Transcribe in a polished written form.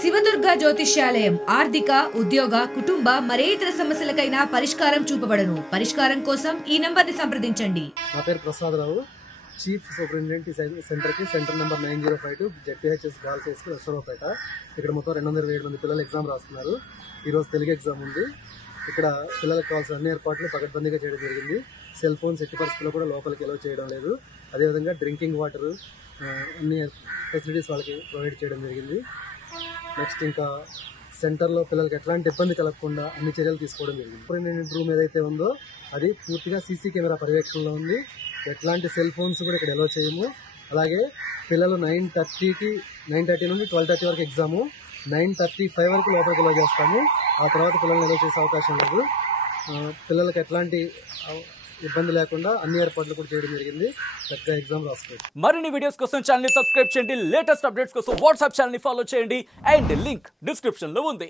శివదుర్గ జ్యోతిష్యాలయం ఆర్థిక ఉద్యోగ కుటుంబ మరే ఇతర సమస్యలకైనా పరిష్కారం చూపబడును. పరిష్కారం కోసం ఈ నంబర్ని సంప్రదించండి. నా పేరు ప్రసాదరావు, చీఫ్ సూపరింటెండెంట్ సెంటర్కి centre number 9052 ZPHS girls high school Aswaraopeta. ఇక్కడ మొత్తం 227 మంది పిల్లలు ఎగ్జామ్ రాస్తున్నారు. ఈరోజు తెలుగు ఎగ్జామ్ ఉంది. ఇక్కడ పిల్లలకు కావాల్సిన అన్ని ఏర్పాట్లు పకడ్బందీగా చేయడం జరిగింది. సెల్ ఫోన్స్ ఎట్టి పరిస్థితుల్లో కూడా లోపలికి ఎలో చేయడం లేదు. అదేవిధంగా డ్రింకింగ్ వాటర్ అన్ని ఫెసిలిటీస్ వాళ్ళకి ప్రొవైడ్ చేయడం జరిగింది. నెక్స్ట్ ఇంకా సెంటర్లో పిల్లలకి ఎట్లాంటి ఇబ్బంది కలగకుండా అన్ని చర్యలు తీసుకోవడం జరిగింది. సూపరింటెండెంట్ రూమ్ ఏదైతే ఉందో అది పూర్తిగా సీసీ కెమెరా పర్యవేక్షణలో ఉంది. ఎట్లాంటి సెల్ ఫోన్స్ కూడా ఇక్కడ ఎలో చేయము. అలాగే పిల్లలు 9:30 నుండి 12:30 వరకు ఎగ్జాము, 9:35 వరకు లోపలికి ఎలో చేస్తాము. ఆ తర్వాత పిల్లల్ని ఎలో చేసే అవకాశం లేదు. పిల్లలకి ఎట్లాంటి ఇబ్బంది లేకుండా అన్ని ఏర్పాట్లు కూడా చేయడం జరిగింది. చక్కగా ఎగ్జామ్ రాసుకోవచ్చు. మరిన్ని వీడియోస్ కోసం ఛానల్ ని సబ్స్క్రైబ్ చేయండి. లేటెస్ట్ అప్డేట్స్ కోసం వాట్సాప్ ఛానల్ ని ఫాలో చేయండి. అండ్ లింక్ డిస్క్రిప్షన్ లో ఉంది.